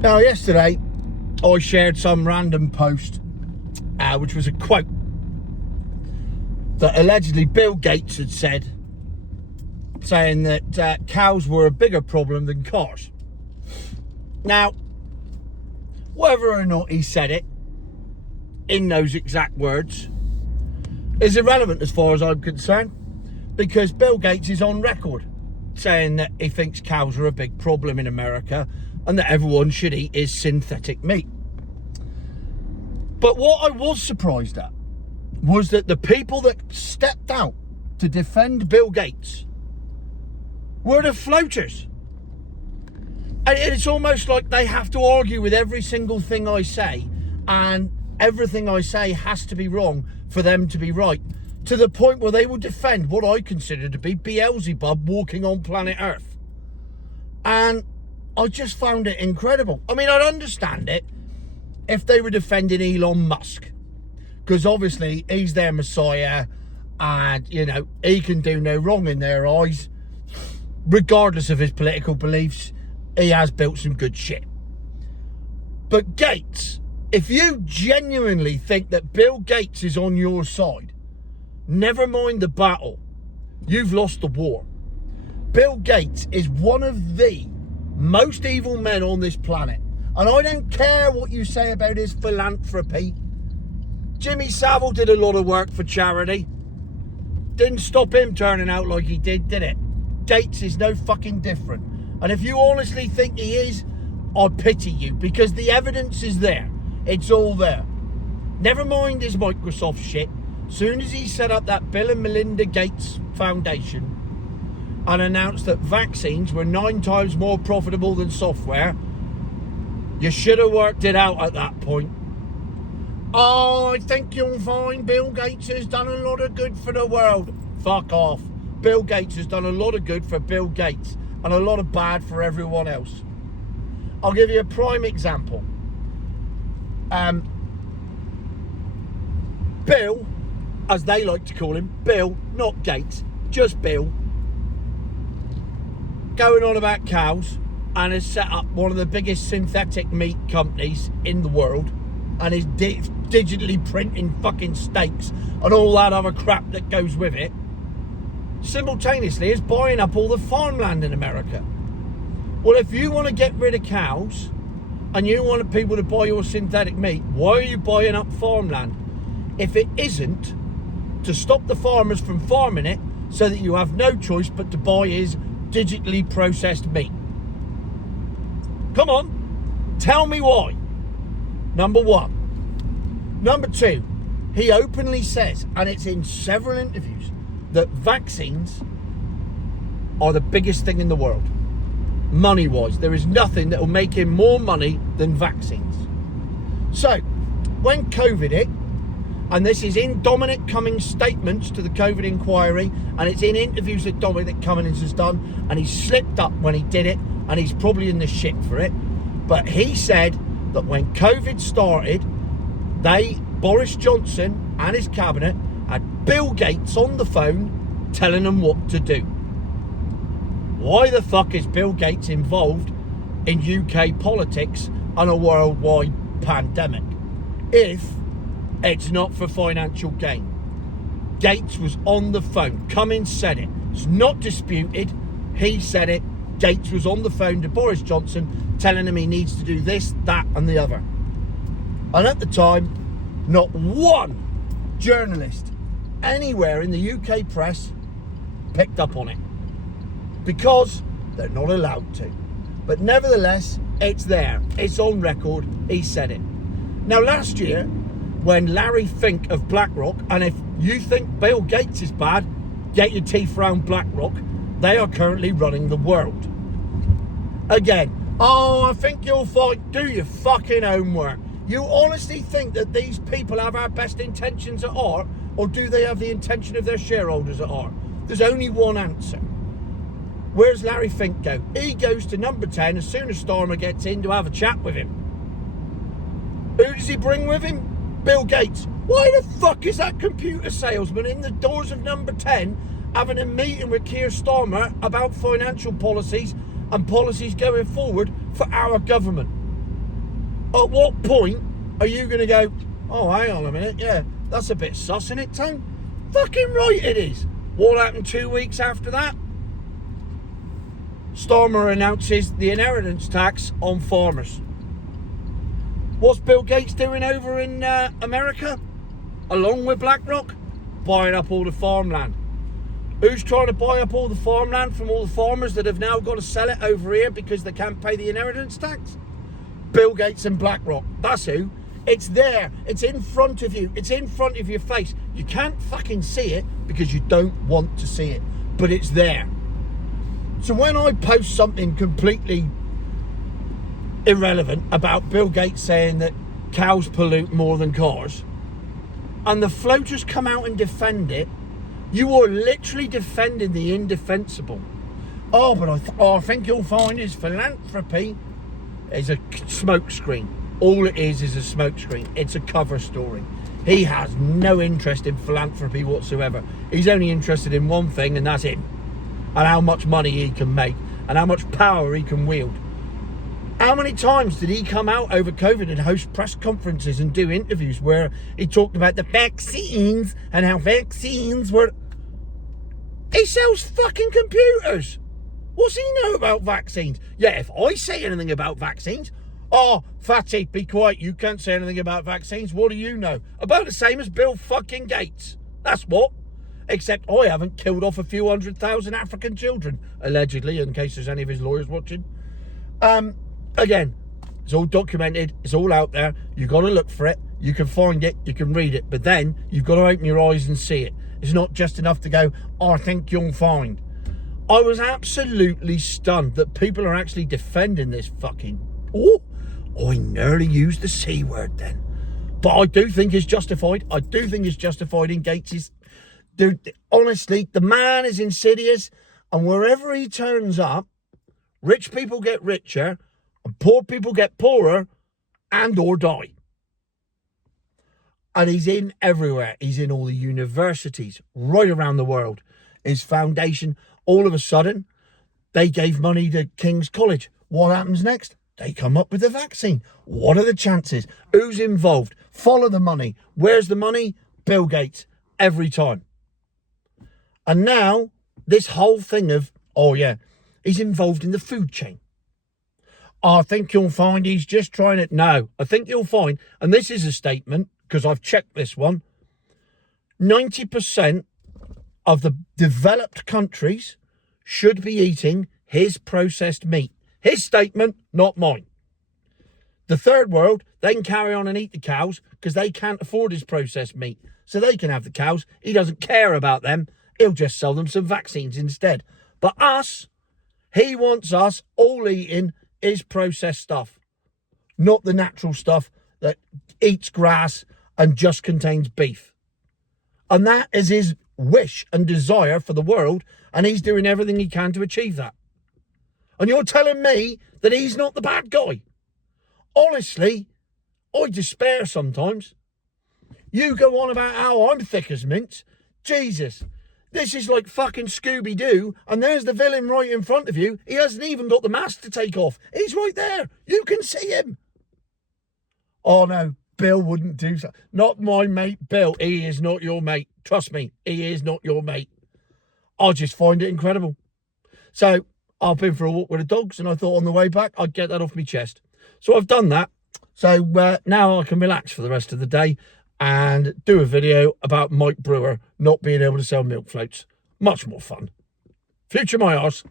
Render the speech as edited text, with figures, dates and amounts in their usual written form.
Now, yesterday, I shared some random post, which was a quote that allegedly Bill Gates had said, saying that cows were a bigger problem than cars. Now, whether or not he said it in those exact words is irrelevant as far as I'm concerned, because Bill Gates is on record saying that he thinks cows are a big problem in America and that everyone should eat his synthetic meat. But what I was surprised at was that the people that stepped out to defend Bill Gates were the floaters. And it's almost like they have to argue with every single thing I say, and everything I say has to be wrong for them to be right, to the point where they will defend what I consider to be Beelzebub walking on planet Earth. And I just found it incredible. I mean, I'd understand it if they were defending Elon Musk, because obviously he's their messiah and, you know, he can do no wrong in their eyes. Regardless of his political beliefs, he has built some good shit. But Gates, if you genuinely think that Bill Gates is on your side, never mind the battle, you've lost the war. Bill Gates is one of the most evil men on this planet. And I don't care what you say about his philanthropy. Jimmy Savile did a lot of work for charity. Didn't stop him turning out like he did it? Gates is no fucking different. And if you honestly think he is, I pity you, because the evidence is there. It's all there. Never mind his Microsoft shit. Soon as he set up that Bill and Melinda Gates Foundation and announced that vaccines were 9 times more profitable than software, you should have worked it out at that point. Oh, I think you'll find Bill Gates has done a lot of good for the world. Fuck off. Bill Gates has done a lot of good for Bill Gates and a lot of bad for everyone else. I'll give you a prime example. Bill, as they like to call him, Bill, not Gates, just Bill, going on about cows, and has set up one of the biggest synthetic meat companies in the world, and is digitally printing fucking steaks and all that other crap that goes with it. Simultaneously is buying up all the farmland in America. Well, if you want to get rid of cows and you want people to buy your synthetic meat, why are you buying up farmland? If it isn't to stop the farmers from farming it so that you have no choice but to buy his digitally processed meat. Come on, tell me why. Number one. Number two, he openly says, and it's in several interviews, that vaccines are the biggest thing in the world. Money-wise, there is nothing that will make him more money than vaccines. So, when COVID hit, and this is in Dominic Cummings' statements to the COVID inquiry, and it's in interviews that Dominic Cummings has done, and he slipped up when he did it, and he's probably in the shit for it. But he said that when COVID started, Boris Johnson and his cabinet, had Bill Gates on the phone telling them what to do. Why the fuck is Bill Gates involved in UK politics and a worldwide pandemic if it's not for financial gain? Gates was on the phone. Cummings said it. It's not disputed. He said it. Gates was on the phone to Boris Johnson telling him he needs to do this, that and the other. And at the time, not one journalist anywhere in the UK press picked up on it, because they're not allowed to. But nevertheless, it's there. It's on record. He said it. Now, last year, when Larry Fink of BlackRock, and if you think Bill Gates is bad, get your teeth round BlackRock, they are currently running the world. Again, oh, I think you'll fight. Do your fucking homework. You honestly think that these people have our best intentions at heart, or do they have the intention of their shareholders at heart? There's only one answer. Where's Larry Fink go? He goes to number 10 as soon as Starmer gets in to have a chat with him. Who does he bring with him? Bill Gates. Why the fuck is that computer salesman in the doors of number 10 having a meeting with Keir Starmer about financial policies and policies going forward for our government? At what point are you going to go, oh, hang on a minute, yeah, that's a bit sus, isn't it, Tone? Fucking right it is. What happened 2 weeks after that? Starmer announces the inheritance tax on farmers. What's Bill Gates doing over in America? Along with BlackRock? Buying up all the farmland. Who's trying to buy up all the farmland from all the farmers that have now got to sell it over here because they can't pay the inheritance tax? Bill Gates and BlackRock. That's who. It's there. It's in front of you. It's in front of your face. You can't fucking see it because you don't want to see it. But it's there. So when I post something completely irrelevant about Bill Gates saying that cows pollute more than cars, and the floaters come out and defend it, you are literally defending the indefensible. Oh, but I think you'll find his philanthropy is a smokescreen. All it is a smokescreen. It's a cover story. He has no interest in philanthropy whatsoever. He's only interested in one thing, and that's him. And how much money he can make, and how much power he can wield. How many times did he come out over COVID and host press conferences and do interviews where he talked about the vaccines and how vaccines were... He sells fucking computers. What's he know about vaccines? Yeah, if I say anything about vaccines, oh, fatty, be quiet, you can't say anything about vaccines. What do you know? About the same as Bill fucking Gates. That's what. Except I haven't killed off a few 100,000 African children, allegedly, in case there's any of his lawyers watching. Again, it's all documented, it's all out there. You've got to look for it, you can find it, you can read it, but then you've got to open your eyes and see it. It's not just enough to go, oh, I think you'll find. I was absolutely stunned that people are actually defending this fucking... Oh, I nearly used the C word then. But I do think it's justified. I do think it's justified in Gates's... Dude, honestly, the man is insidious, and wherever he turns up, rich people get richer, and poor people get poorer, and or die. And he's in everywhere. He's in all the universities, right around the world. His foundation, all of a sudden, they gave money to King's College. What happens next? They come up with a vaccine. What are the chances? Who's involved? Follow the money. Where's the money? Bill Gates. Every time. And now, this whole thing of, oh yeah, he's involved in the food chain. I think you'll find he's just trying it. No, I think you'll find, and this is a statement, because I've checked this one, 90% of the developed countries should be eating his processed meat. His statement, not mine. The third world, they can carry on and eat the cows because they can't afford his processed meat. So they can have the cows. He doesn't care about them. He'll just sell them some vaccines instead. But us, he wants us all eating his processed stuff, not the natural stuff that eats grass and just contains beef. And that is his wish and desire for the world, and he's doing everything he can to achieve that. And you're telling me that he's not the bad guy? Honestly, I despair sometimes. You go on about how I'm thick as mince. Jesus. This is like fucking Scooby-Doo, and there's the villain right in front of you. He hasn't even got the mask to take off. He's right there. You can see him. Oh, no, Bill wouldn't do so. Not my mate, Bill. He is not your mate. Trust me, he is not your mate. I just find it incredible. So, I've been for a walk with the dogs, and I thought on the way back, I'd get that off my chest. So, I've done that. So, now I can relax for the rest of the day and do a video about Mike Brewer not being able to sell milk floats. Much more fun. Future my arse.